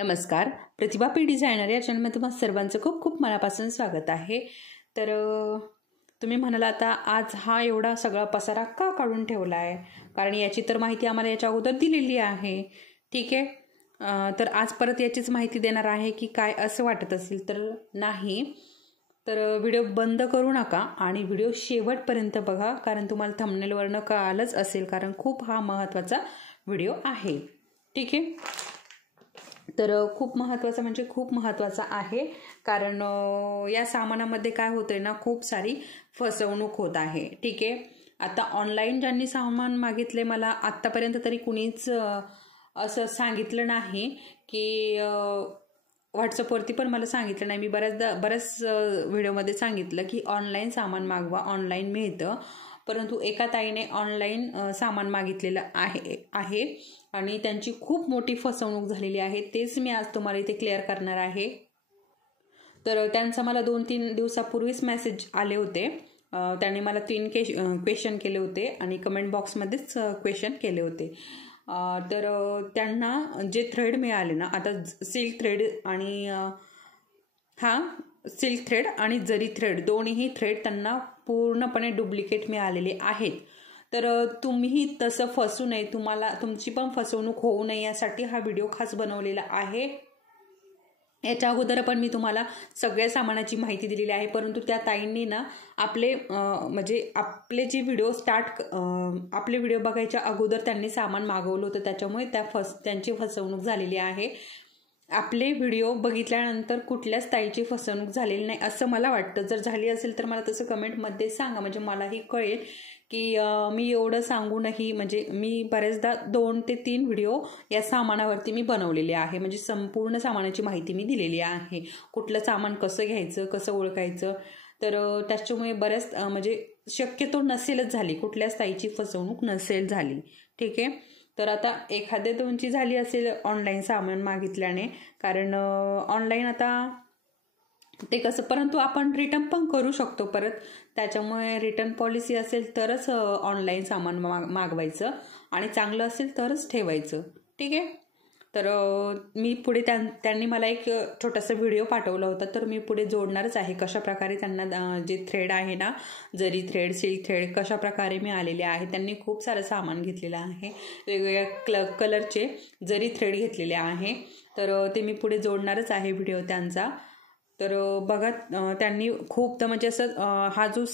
नमस्कार, प्रतिभा P designer या चॅनलमध्ये तुम्हा सर्वांचं खूप खूप मनापासून स्वागत आहे। तर तुम्ही म्हणाल आता आज हा एवढा सगळा पसारा का काढून ठेवला आहे, कारण याची तर माहिती आम्हाला याच्या अगोदर दिलेली आहे। ठीक आहे, तर आज परत याचीच माहिती देणार आहे की काय असं वाटत असेल तर नाही तर व्हिडिओ बंद करू नका आणि व्हिडिओ शेवटपर्यंत बघा, कारण तुम्हाला थंबनेलवरनं कळालंच असेल, कारण खूप हा महत्त्वाचा व्हिडिओ आहे। ठीक आहे, तर खूप महत्त्वाचा म्हणजे खूप महत्त्वाचा आहे, कारण या सामानामध्ये काय होतंय ना, खूप सारी फसवणूक होत आहे। ठीक आहे, आता ऑनलाईन ज्यांनी सामान मागितले मला आत्तापर्यंत तरी कुणीच असं सांगितलं नाही की व्हॉट्सअपवरती पण मला सांगितलं नाही। मी बऱ्याच व्हिडिओमध्ये सांगितलं की ऑनलाईन सामान मागवा, ऑनलाईन मिळतं, परंतु एका ताईने ऑनलाईन सामान मागितलेलं आहे आणि त्यांची खूप मोठी फसवणूक झालेली आहे। तेच मी आज तुम्हाला इथे क्लिअर करणार आहे। तर त्यांचा मला 2-3 दिवसापूर्वीच मेसेज आले होते। त्यांनी मला 3 क्वेश्चन केले होते आणि कमेंट बॉक्समध्येच क्वेश्चन केले होते। तर त्यांना जे थ्रेड मिळाले ना, आता सिल्क थ्रेड आणि जरी थ्रेड दोन्ही थ्रेड त्यांना पूर्णपणे डुप्लिकेट मिळालेले आहेत। तर तुम्ही तसं फसू नये, तुमची पण फसवणूक होऊ नये यासाठी हा व्हिडिओ खास बनवलेला आहे। याच्या अगोदर पण मी तुम्हाला सगळ्या सामानाची माहिती दिलेली आहे, परंतु त्या ताईंनी ना आपले जे व्हिडिओ आपले व्हिडिओ बघायच्या अगोदर त्यांनी सामान मागवलं होतं, त्याच्यामुळे त्यांची फसवणूक झालेली आहे। आपले व्हिडिओ बघितल्यानंतर कुठल्याच ताईची फसवणूक झालेली नाही असं मला वाटतं। जर झाली असेल तर मला तसं कमेंटमध्ये सांगा, म्हणजे मलाही कळेल की मी एवढं सांगूनही, म्हणजे मी बरेचदा 2 ते 3 व्हिडिओ या सामानावरती मी बनवलेले आहे, म्हणजे संपूर्ण सामानाची माहिती मी दिलेली आहे, कुठलं सामान कसं घ्यायचं, कसं ओळखायचं। तर त्याच्यामुळे बऱ्याच शक्यतो नसेलच झाली, कुठल्याच ताईची फसवणूक नसेल झाली। ठीक आहे, तर आता एखाद्या 2ची झाली असेल ऑनलाईन सामान मागितल्याने, कारण ऑनलाईन आता ते कसं, परंतु आपण रिटर्न पण करू शकतो परत, त्याच्यामुळे रिटर्न पॉलिसी असेल तरच ऑनलाईन सामान मागवायचं आणि चांगलं असेल तरच ठेवायचं। ठीक आहे, तर मी पुढे त्यांनी मला एक छोटासा व्हिडिओ पाठवला होता, तर मी पुढे जोडणारच आहे कशाप्रकारे त्यांना जे थ्रेड आहे ना, जरी थ्रेड, सिल्क थ्रेड कशाप्रकारे मिळालेले आहे। त्यांनी खूप सारं सामान घेतलेलं आहे, वेगवेगळ्या कलरचे जरी थ्रेड घेतलेले आहे, तर ते मी पुढे जोडणारच आहे व्हिडिओ त्यांचा। तर बघा, त्यांनी खूप म्हणजे असं हा जो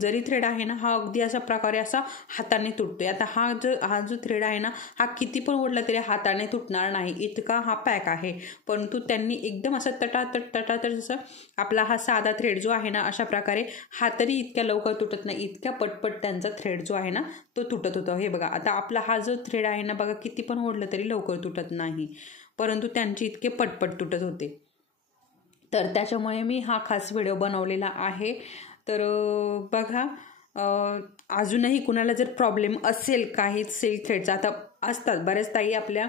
जरी थ्रेड आहे ना, हा अगदी अशा प्रकारे असा हाताने तुटतोय। आता हा जो थ्रेड आहे ना, हा किती पण ओढला तरी हाताने तुटणार नाही इतका हा पॅक आहे, परंतु त्यांनी एकदम असं तटातट जसं आपला हा साधा थ्रेड जो आहे ना, अशा प्रकारे हा तरी इतक्या लवकर तुटत नाही, इतक्या पटपट त्यांचा थ्रेड जो आहे ना तो तुटत होता। हे बघा, आता आपला हा जो थ्रेड आहे ना, बघा किती पण ओढलं तरी लवकर तुटत नाही, परंतु त्यांचे इतके पटपट तुटत होते। तर त्याच्यामुळे मी हा खास व्हिडिओ बनवलेला आहे। तर बघा, अजूनही कुणाला जर प्रॉब्लेम असेल काही सिल्क थ्रेडचा, आता असतात बऱ्याच ताई आपल्या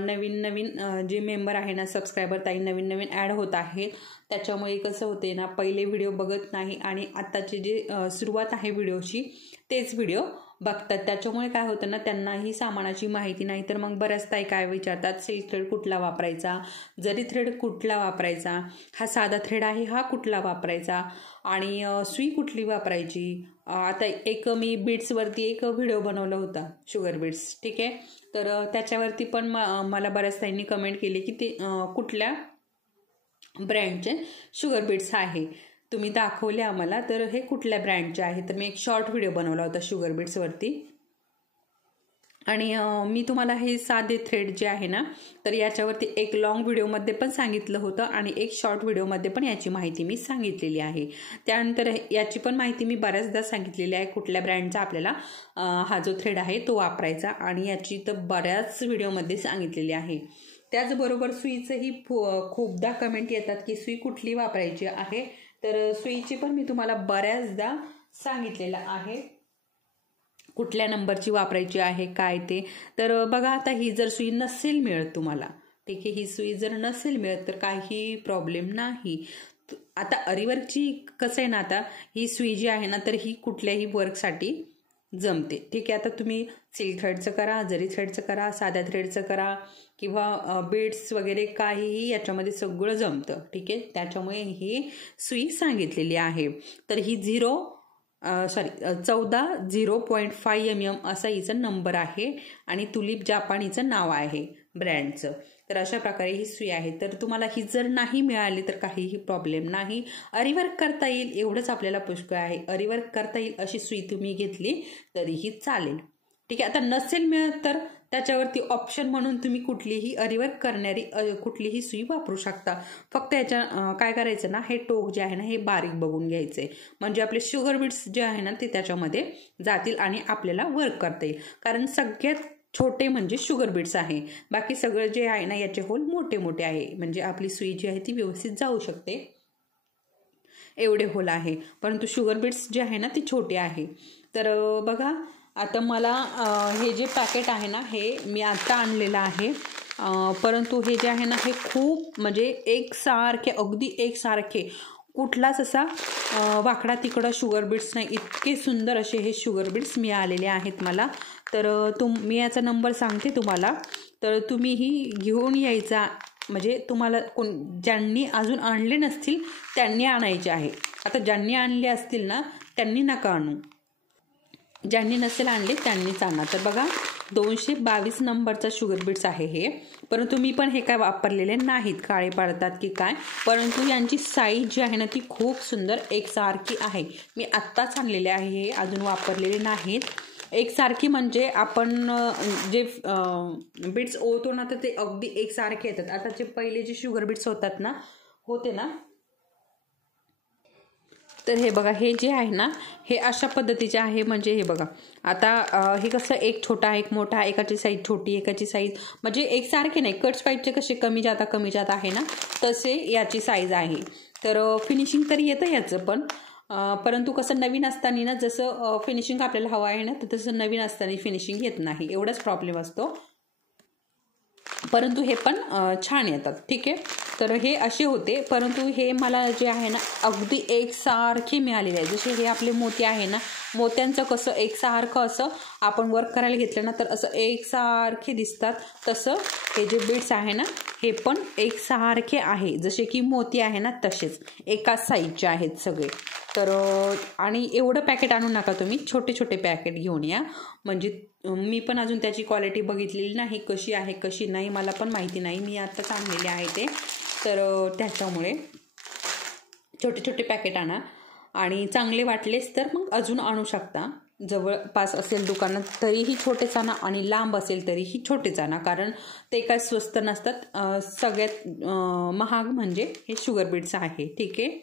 नवीन जे मेंबर आहे ना, सबस्क्रायबर ताई नवीन ॲड होत आहेत, त्याच्यामुळे कसं होते ना, पहिले व्हिडिओ बघत नाही आणि आत्ताची जे सुरुवात आहे व्हिडिओची तेच व्हिडिओ बघतात, त्याच्यामुळे काय होतं ना, त्यांनाही सामानाची माहिती नाही। तर मग बऱ्याच ताई काय विचारतात, सिल्क थ्रेड कुठला वापरायचा, जरी थ्रेड कुठला वापरायचा, हा साधा थ्रेड आहे हा कुठला वापरायचा आणि सुई कुठली वापरायची। आता एक मी बीड्सवरती एक व्हिडिओ बनवला होता, शुगर बीड्स। ठीक आहे, तर त्याच्यावरती पण मला बऱ्याच ताईंनी कमेंट केली की ते कुठल्या ब्रँडचे शुगर बीड्स आहे, तुम्ही दाखवले आम्हाला, तर हे कुठल्या ब्रँडचे आहे। तर मी एक शॉर्ट व्हिडिओ बनवला होता शुगर बीड्सवरती आणि मी तुम्हाला हे साधे थ्रेड जे आहे ना, तर याच्यावरती एक लॉंग व्हिडिओमध्ये पण सांगितलं होतं आणि एक शॉर्ट व्हिडिओमध्ये पण याची माहिती मी सांगितलेली आहे। त्यानंतर याची पण माहिती मी बऱ्याचदा सांगितलेली आहे, कुठल्या ब्रँडचा आपल्याला हा जो थ्रेड आहे तो वापरायचा, आणि याची तर बऱ्याच व्हिडिओमध्ये सांगितलेली आहे। त्याचबरोबर सुईचंही खूपदा कमेंट येतात की सुई कुठली वापरायची आहे, तर सुईची पण मी तुम्हाला बऱ्याचदा सांगितलेलं आहे, कुठल्या नंबरची वापरायची आहे काय ते। तर बघा, आता ही जर सुई नसेल मिळत तुम्हाला, ठीक आहे, ही सुई जर नसेल मिळत तर काही प्रॉब्लेम नाही। आता अरीवर्कची कसं आहे ना, आता ही सुई जी आहे ना, तर ही कुठल्याही वर्कसाठी जमते. ठीक आहे, आता तुम्ही सिल्क थ्रेडचं करा, जरी थ्रेडचं करा, साध्या थ्रेडचं करा किंवा बीड्स वगैरे काहीही याच्यामध्ये सगळं जमतं. ठीक आहे, त्याच्यामुळे ही सुई सांगितलेली आहे. तर ही 14 0.5 mm असा हिचा नंबर आहे आणि तुलिप जापान हिचं नाव आहे ब्रँडचं. तर अशा प्रकारे ही सुई आहे. तर तुम्हाला ही जर नाही मिळाली तर काहीही प्रॉब्लेम नाही, अरीवर्क करता येईल एवढंच आपल्याला पुष्कळ आहे. अरीवर्क करता येईल अशी सुई तुम्ही घेतली तरीही चालेल. ठीक आहे, आता नसेल मिळत तर त्याच्यावरती ऑप्शन म्हणून तुम्ही कुठलीही अरीवर्क करणारी कुठलीही सुई वापरू शकता. फक्त याच्या काय करायचं ना, हे टोक जे आहे ना हे बारीक बघून घ्यायचे, म्हणजे आपले शुगर बीड्स जे आहे ना ते त्याच्यामध्ये जातील आणि आपल्याला वर्क करता येईल. कारण सगळ्यात छोटे म्हणजे शुगर बीड्स आहे, बाकी सगळं जे आहे ना याचे होल मोठे मोठे आहे, म्हणजे आपली सुई जी आहे ती व्यवस्थित जाऊ शकते एवढे होल आहे. परंतु शुगर बीड्स जे आहे ना ती छोटे आहे. तर बघा, आता मला हे जे पॅकेट आहे ना हे मी आता आणलेलं आहे, परंतु हे जे आहे ना हे खूप म्हणजे एकसारखे, अगदी एकसारखे, कुठलाच असा वाकडा तिकडा शुगर बीड्स नाही, इतके सुंदर असे हे शुगर बीड्स मिळालेले आहेत मला. तर मी याचा नंबर सांगते तुम्हाला, तर तुम्हीही घेऊन यायचा, म्हणजे तुम्हाला ज्यांनी अजून आणले नसतील त्यांनी आणायचे आहे. आता ज्यांनी आणले असतील ना त्यांनी नका आणू, ज्यांनी नसेल आणले त्यांनीच आणा. तर बघा 222 नंबरचा शुगर बीड्स आहे हे, परंतु मी पण हे काय वापरलेले नाहीत, काळे पडतात की काय, परंतु यांची साईज जी आहे ना ती खूप सुंदर एकसारखी आहे. मी आत्ताच आणलेले आहे हे, अजून वापरलेले नाहीत. एकसारखी म्हणजे आपण जे बीड्स ओवतो ना तर ते अगदी एकसारखे येतात. आता जे पहिले जे शुगर बीड्स होते ना तर हे बघा, हे जे आहे ना हे अशा पद्धतीचे आहे. म्हणजे हे बघा, आता हे कसं एक छोटा एक मोठा, एकाची साईज छोटी एकाची साईज, म्हणजे एकसारखे नाही. कट्स पाईटचे कसे कमी जात आहे ना तसे याची साईज आहे. तर फिनिशिंग तरी येतं याचं पण, परंतु कसं नवीन असताना ना जसं फिनिशिंग आपल्याला हवं आहे ना तर तसं नवीन असताना फिनिशिंग येत नाही, एवढाच प्रॉब्लेम असतो. परंतु हे पण छान येतात. ठीक आहे, तर हे असे होते, परंतु हे मला जे आहे ना अगदी एकसारखे मिळालेले आहे. जसे हे आपले मोती आहे ना, मोत्यांचं कसं एकसारखं असं आपण वर्क करायला घेतलं ना तर असं एकसारखे दिसतात, तसं हे जे बीड्स आहे ना हे पण एकसारखे आहे, जसे की मोती आहे ना तसेच एकाच साईजचे आहेत सगळे. तर आणि एवढं पॅकेट आणू नका तुम्ही, छोटे छोटे पॅकेट घेऊन या. म्हणजे मी पण अजून त्याची क्वालिटी बघितलेली नाही, कशी आहे कशी नाही मला पण माहिती नाही, मी आत्ताच आणलेले आहे ते. तर त्याच्यामुळे छोटे छोटे पॅकेट आणा, आणि चांगले वाटलेच तर मग अजून आणू शकता. जवळपास असेल दुकानात तरीही छोटेच आणा, आणि लांब असेल तरीही छोटेच आणा, कारण ते काय स्वस्त नसतात. सगळ्यात महाग म्हणजे हे शुगर बीड्स आहे. ठीक आहे,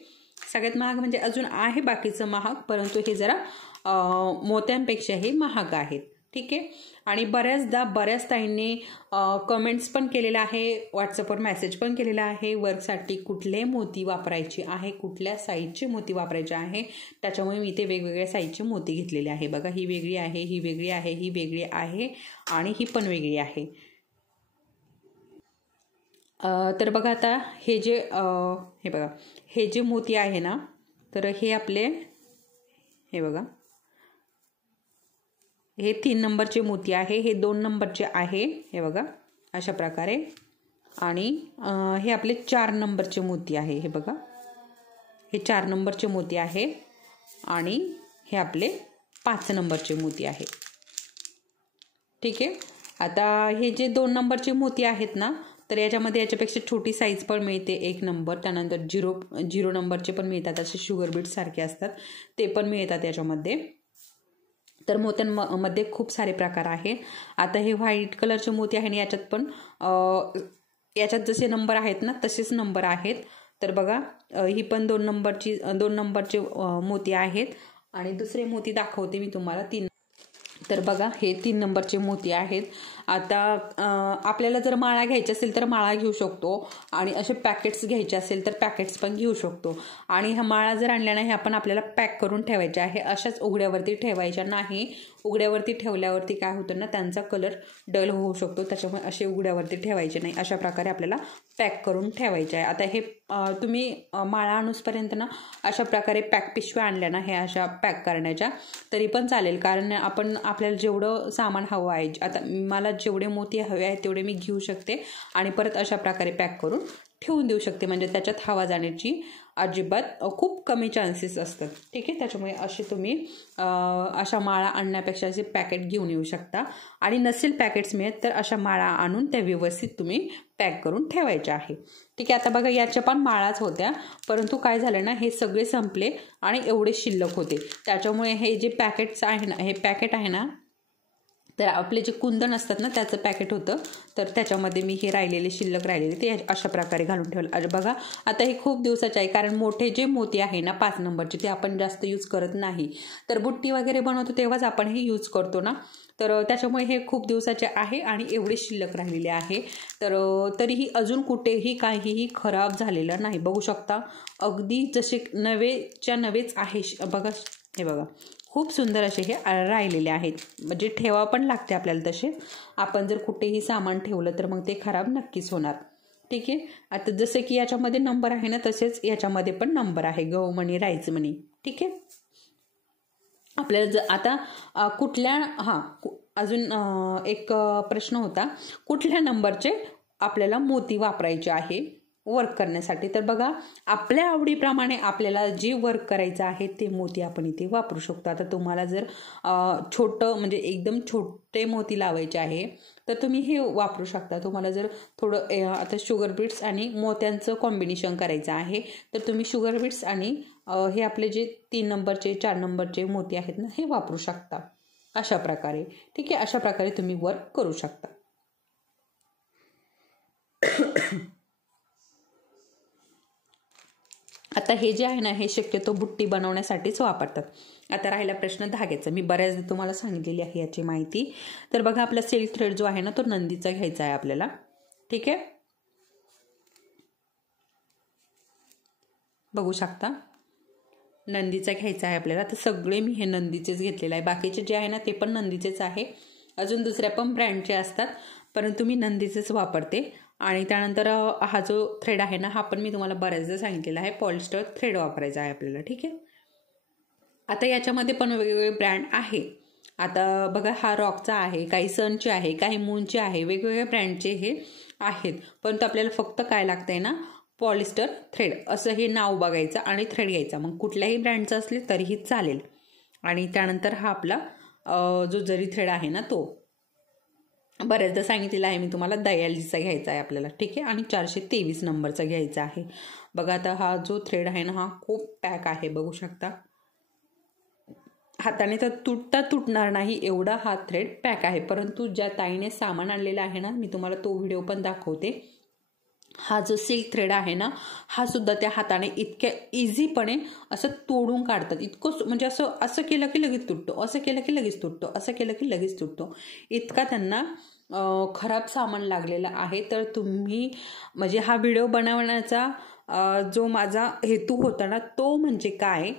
सगळ्यात महाग म्हणजे अजून आहे बाकीचं महाग, परंतु हे जरा मोत्यांपेक्षाही महाग आहेत. ठीक आहे, आणि बऱ्याच ताईंनी कमेंट्स पण केलेला आहे, व्हॉट्सअपवर मेसेज पण केलेला आहे वर्कसाठी कुठले मोती वापरायचे आहे, कुठल्या साईजचे मोती वापरायचे आहे. त्याच्यामुळे मी ते वेगवेगळ्या साईजचे मोती घेतलेले आहे. बघा, ही वेगळी आहे, ही वेगळी आहे, ही वेगळी आहे आणि ही पण वेगळी आहे. तर बघा, आता हे बघा, हे जे मोती आहे ना तर हे आपले, हे बघा, हे 3 नंबरचे मोती आहे, हे 2 नंबरचे आहे, हे बघा अशा प्रकारे. आणि हे आपले 4 नंबरचे मोती आहे, हे बघा, हे 4 नंबरचे मोती आहे, आणि हे आपले 5 नंबरचे मोती आहे. ठीक आहे, आता हे जे 2 नंबरचे मोती आहेत ना तर याच्यापेक्षा छोटी साईज पण मिळते, 1 नंबर, त्यानंतर 0 नंबरचे पण मिळतात, असे शुगर बीड्स सारखे असतात ते पण मिळतात याच्यामध्ये. तर मोत्यांमध्ये खूप सारे प्रकार आहेत. आता हे व्हाईट कलरचे मोती आहे, याच्यात पण याच्यात जसे नंबर आहेत ना तसेच नंबर आहेत. तर बघा, ही पण 2 नंबरचे मोती आहेत, आणि दुसरे मोती दाखवते मी तुम्हाला 3. तर बघा, हे 3 नंबरचे मोती आहेत. आता आपल्याला जर माळा घ्यायची असेल तर माळा घेऊ शकतो आणि असे पॅकेट्स घ्यायचे असेल तर पॅकेट्स पण घेऊ शकतो. आणि हा माळा जर आणल्या नाही आपण आपल्याला पॅक करून ठेवायचे आहे, अशाच उघड्यावरती ठेवायच्या नाही. उघड्यावरती ठेवल्यावरती काय होतं ना, त्यांचा कलर डल होऊ शकतो, त्याच्यामुळे असे उघड्यावरती ठेवायचे नाही. अशा प्रकारे आपल्याला पॅक करून ठेवायचे आहे. आता हे तुम्ही माळा आणूसपर्यंत ना अशा प्रकारे पॅक पिशव्या आणल्या ना हे अशा पॅक करण्याच्या तरी पण चालेल, कारण आपण आपल्याला जेवढं सामान हवं आहे, आता मला जेवढे मोती हवे आहेत तेवढे मी घेऊ शकते आणि परत अशा प्रकारे पॅक करून ठेवून देऊ शकते. म्हणजे त्याच्यात हवा जाण्याची अजिबात खूप कमी चान्सेस असतात. ठीक आहे, त्याच्यामुळे असे तुम्ही अशा माळा आणण्यापेक्षा असे पॅकेट घेऊन येऊ शकता. आणि नसेल पॅकेट्स मिळत तर अशा माळा आणून त्या व्यवस्थित तुम्ही पॅक करून ठेवायच्या आहे. ठीक आहे, आता बघा याच्या पण माळाच होत्या, परंतु काय झालं ना, हे सगळे संपले आणि एवढे शिल्लक होते. त्याच्यामुळे हे जे पॅकेट्स आहे ना, हे पॅकेट आहे ना, तर आपले जे कुंदन असतात ना त्याचं पॅकेट होतं, तर त्याच्यामध्ये मी हे राहिलेले शिल्लक राहिलेले ते अशा प्रकारे घालून ठेवलं. अरे बघा, आता हे खूप दिवसाचे आहे, कारण मोठे जे मोती आहे ना 5 नंबरचे ते आपण जास्त यूज करत नाही. तर बुट्टी वगैरे बनवतो तेव्हाच आपण हे यूज करतो ना, तर त्याच्यामुळे हे खूप दिवसाचे आहे आणि एवढे शिल्लक राहिलेले आहे. तर तरीही अजून कुठेही काहीही खराब झालेलं नाही. बघू शकता, अगदी जसे नवेच्या नवेच आहे. बघा, हे बघा, खूप सुंदर असे हे राहिलेले आहेत. म्हणजे ठेवा पण लागते आपल्याला तसे. आपण जर कुठेही सामान ठेवलं तर मग ते खराब नक्कीच होणार. ठीक आहे, आता जसं की याच्यामध्ये नंबर आहे ना, तसेच याच्यामध्ये पण नंबर आहे, गहू मणी, राईस मणी. ठीक आहे, आपल्याला आता कुठल्या अजून एक प्रश्न होता, कुठल्या नंबरचे आपल्याला मोती वापरायचे आहे वर्क करण्यासाठी. तर बघा, आपल्या आवडीप्रमाणे आपल्याला जे वर्क करायचं आहे ते मोती आपण इथे वापरू शकतो. आता तुम्हाला जर छोटं म्हणजे एकदम छोटे मोती लावायचे आहे तर तुम्ही हे वापरू शकता. तुम्हाला जर थोडं आता शुगर बीट्स आणि मोत्यांचं कॉम्बिनेशन करायचं आहे तर तुम्ही शुगर बीट्स आणि हे आपले जे 3 नंबरचे 4 नंबरचे मोती आहेत ना हे वापरू शकता अशा प्रकारे. ठीक आहे, अशा प्रकारे तुम्ही वर्क करू शकता. आता हे जे आहे ना हे शक्यतो बुट्टी बनवण्यासाठीच वापरतात. आता राहिला प्रश्न धाग्याचा. मी बऱ्याचदा तुम्हाला सांगितलेली आहे याची माहिती. तर बघा, आपला सिल्क थ्रेड जो आहे ना तो नंदीचा घ्यायचा आहे आपल्याला. ठीक आहे, बघू शकता, नंदीचा घ्यायचा आहे आपल्याला. तर सगळे मी हे नंदीचेच घेतलेले आहे. बाकीचे जे आहे ना ते पण नंदीचेच आहे. अजून दुसऱ्या पण ब्रँडचे असतात, परंतु मी नंदीचेच वापरते. आणि त्यानंतर हा जो थ्रेड आहे ना हा पण मी तुम्हाला बऱ्याचदा सांगितलेला आहे, पॉलिस्टर थ्रेड वापरायचा आहे आपल्याला. ठीक आहे, आता याच्यामध्ये पण वेगवेगळे ब्रँड आहे. आता बघा, हा रॉकचा आहे, काही सनचे आहे, काही मूनचे आहे, वेगवेगळ्या ब्रँडचे हे आहेत. परंतु आपल्याला फक्त काय लागतंय ना, पॉलिस्टर थ्रेड असं हे नाव बघायचं आणि थ्रेड घ्यायचा. मग कुठल्याही ब्रँडचं असले तरीही चालेल. आणि त्यानंतर हा आपला जो जरी थ्रेड आहे ना तो बऱ्याचदा सांगितलेला आहे मी तुम्हाला, दयालीचा घ्यायचा आहे आपल्याला. ठीक आहे, आणि 423 नंबरचा घ्यायचा आहे. बघा, आता हा जो थ्रेड आहे ना हा खूप पॅक आहे, बघू शकता. हाताने तर तुटणार नाही एवढा हा थ्रेड पॅक आहे. परंतु ज्या ताईने सामान आणलेला आहे ना, मी तुम्हाला तो व्हिडिओ पण दाखवते. हा जो सिल्क थ्रेड आहे ना हा सुद्धा त्या हाताने इतक्या इझीपणे असं तोडून काढतात. इतकं म्हणजे असं केलं की लगेच तुटतो, असं केलं की लगेच तुटतो, असं केलं की लगेच तुटतो. इतका त्यांना खराब सामान लागलेलं आहे. तर तुम्ही म्हणजे हा व्हिडिओ बनवण्याचा जो माझा हेतू होता ना तो म्हणजे काय,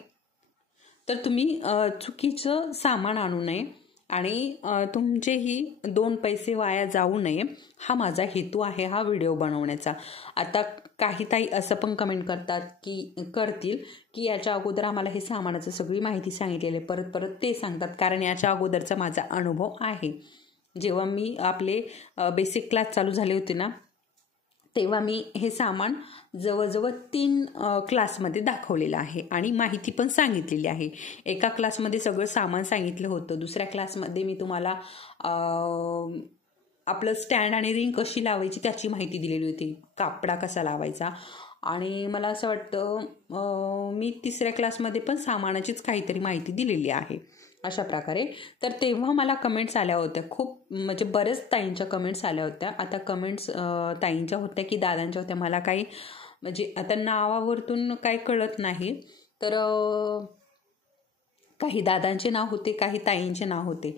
तर तुम्ही चुकीचं सामान आणू नये आणि तुमचेही 2 पैसे वाया जाऊ नये, हा माझा हेतू आहे हा व्हिडिओ बनवण्याचा. आता काही ताई असं पण कमेंट करतील की याच्या अगोदर आम्हाला हे सामानाचं सगळी माहिती सांगितलेली आहे, परत परत ते सांगतात. कारण याच्या अगोदरचा माझा अनुभव आहे. जेव्हा मी आपले बेसिक क्लास चालू झाले होते ना तेव्हा मी हे सामान जवळजवळ 3 क्लासमध्ये दाखवलेलं आहे आणि माहिती पण सांगितलेली आहे. एका क्लासमध्ये सगळं सामान सांगितलं होतं, दुसऱ्या क्लासमध्ये मी तुम्हाला आपलं स्टँड आणि रिंग कशी लावायची त्याची माहिती दिलेली होती, कापडा कसा लावायचा. आणि मला असं वाटतं मी 3ऱ्या क्लासमध्ये पण सामानाचीच काहीतरी माहिती दिलेली आहे अशा प्रकारे. तर तेव्हा मला कमेंट्स आल्या होत्या, खूप म्हणजे बरेच ताईंच्या कमेंट्स आल्या होत्या. आता कमेंट्स ताईंच्या होत्या की दादांच्या होत्या मला काही म्हणजे आता नावावरतून काही कळत नाही. तर काही दादांचे नाव होते, काही ताईंचे नाव होते.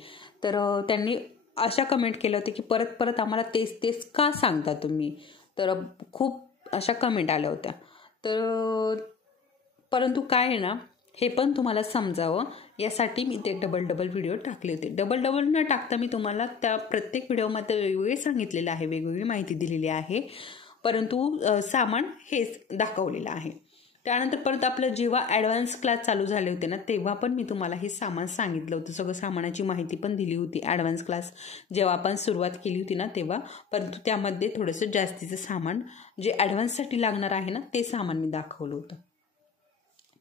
तर त्यांनी अशा कमेंट केलं होतं की परत परत आम्हाला तेच तेच का सांगता तुम्ही, तर खूप अशा कमेंट आल्या होत्या. तर परंतु काय आहे ना, हे पण तुम्हाला समजावं यासाठी मी ते डबल व्हिडिओ टाकले होते. डबल न टाकता मी तुम्हाला त्या प्रत्येक व्हिडिओमध्ये वेगवेगळे सांगितलेलं आहे, वेगवेगळी माहिती दिलेली आहे, परंतु सामान हेच दाखवलेलं आहे. त्यानंतर परत आपलं जेव्हा ॲडव्हान्स क्लास चालू झाले होते ना, तेव्हा पण मी तुम्हाला हे सामान सांगितलं होतं, सगळं सामानाची माहिती पण दिली होती. ॲडव्हान्स क्लास जेव्हा आपण सुरुवात केली होती ना तेव्हा, परंतु त्यामध्ये थोडंसं जास्तीचं सामान जे ॲडव्हान्ससाठी लागणार आहे ना ते सामान मी दाखवलं होतं.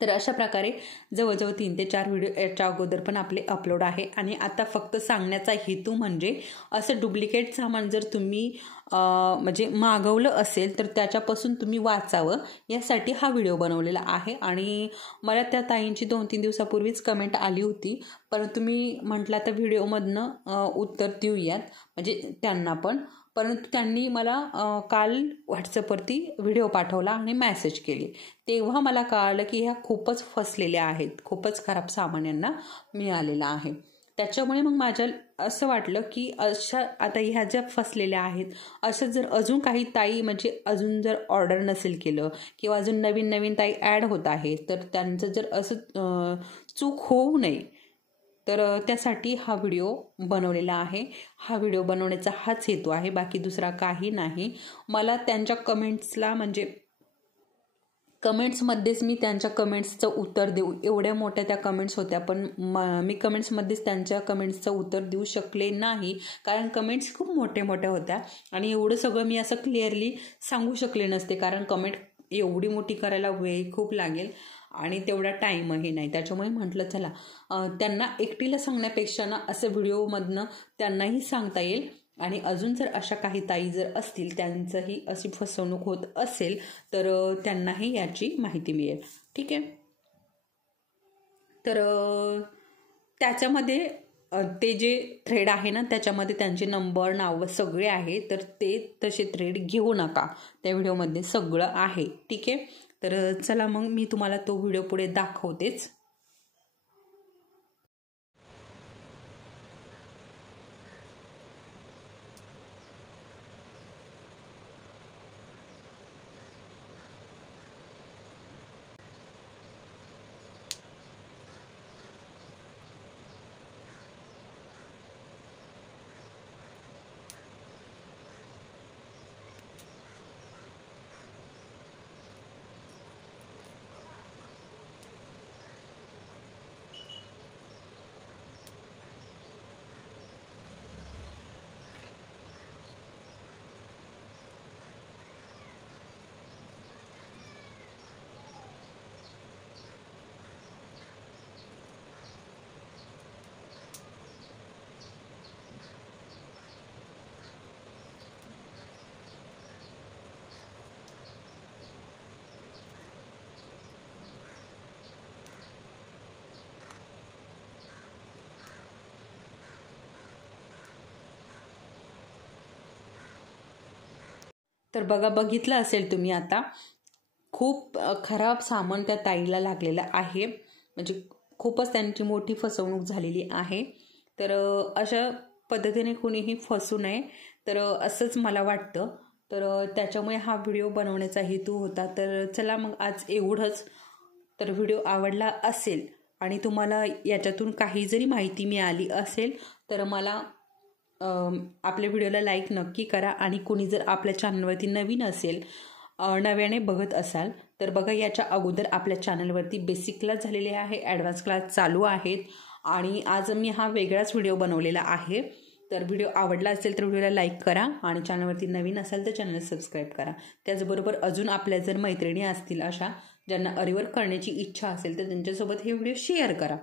तर अशा प्रकारे जवळजवळ 3 ते 4 व्हिडिओ याच्या अगोदर पण आपले अपलोड आहे. आणि आता फक्त सांगण्याचा हेतू म्हणजे असं डुप्लिकेट सामान जर तुम्ही म्हणजे मागवलं असेल तर त्याच्यापासून तुम्ही वाचावं यासाठी हा व्हिडिओ बनवलेला आहे. आणि मला त्या ताईंची 2-3 दिवसापूर्वीच कमेंट आली होती, परंतु मी म्हटलं आता व्हिडिओमधनं उत्तर देऊयात म्हणजे त्यांना पण. परंतु त्यांनी मला काल व्हॉट्सअपवरती व्हिडिओ पाठवला आणि मेसेज केली, तेव्हा मला कळालं की ह्या खूपच फसलेल्या आहेत, खूपच खराब सामान यांना मिळालेलं आहे. त्याच्यामुळे मग माझ्या असं वाटलं की अशा आता ह्या ज्या फसलेल्या आहेत असं जर अजून काही ताई म्हणजे अजून जर ऑर्डर नसेल केलं किंवा अजून नवीन ताई ॲड होत आहे तर त्यांचं जर असं चूक होऊ नये तर त्यासाठी हा व्हिडिओ बनवलेला आहे. हा व्हिडिओ बनवण्याचा हाच हेतू आहे, बाकी दुसरा काही नाही. मला त्यांच्या कमेंट्सला म्हणजे कमेंट्समध्येच मी त्यांच्या कमेंट्सचं उत्तर देऊ, एवढ्या मोठ्या त्या कमेंट्स होत्या, पण मी कमेंट्समध्येच त्यांच्या कमेंट्सचं उत्तर देऊ शकले नाही, कारण कमेंट्स खूप मोठ्या होत्या आणि एवढं सगळं मी असं क्लिअरली सांगू शकले नसते, कारण कमेंट एवढी मोठी करायला वेळ खूप लागेल आणि तेवढा टाईमही नाही. त्याच्यामुळे म्हटलं चला त्यांना एकटीला सांगण्यापेक्षा ना असं व्हिडिओमधनं त्यांनाही सांगता येईल. आणि अजून जर अशा काही ताई जर असतील त्यांचंही अशी फसवणूक होत असेल तर त्यांनाही याची माहिती मिळेल. ठीक आहे. तर त्याच्यामध्ये ते जे थ्रेड आहे ना त्याच्यामध्ये त्यांचे नंबर नाव सगळे आहे, तर ते तसे थ्रेड घेऊ नका, त्या व्हिडिओमध्ये सगळं आहे. ठीक आहे. तर चला मग मी तुम्हाला तो व्हिडिओ पुढे दाखवतेच. तर बघितलं असेल तुम्ही आता खूप खराब सामान त्या ताईला लागलेलं आहे, म्हणजे खूपच त्यांची मोठी फसवणूक झालेली आहे. तर अशा पद्धतीने कुणीही फसू नये, तर असंच मला वाटतं. तर त्याच्यामुळे हा व्हिडिओ बनवण्याचा हेतू होता. तर चला मग आज एवढंच. तर व्हिडिओ आवडला असेल आणि तुम्हाला याच्यातून काही जरी माहिती मिळाली असेल तर मला आपल्या व्हिडिओला लाईक नक्की करा. आणि कोणी जर आपल्या चॅनलवरती नवीन असेल, नव्याने बघत असाल तर बघा, याच्या अगोदर आपल्या चॅनलवरती बेसिक क्लास झालेले आहे, ॲडव्हान्स क्लास चालू आहेत आणि आज मी हा वेगळाच व्हिडिओ बनवलेला आहे. तर व्हिडिओ आवडला असेल तर व्हिडिओला लाईक करा आणि चॅनलवरती नवीन असाल तर चॅनलला सबस्क्राईब करा. त्याचबरोबर अजून आपल्या जर मैत्रिणी असतील अशा ज्यांना आरीवर्क करण्याची इच्छा असेल तर त्यांच्यासोबत हे व्हिडिओ शेअर करा.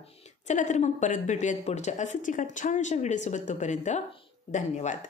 चला तर मग परत भेटूयात पुढच्या असंच एका छानशा व्हिडिओसोबत. तोपर्यंत धन्यवाद.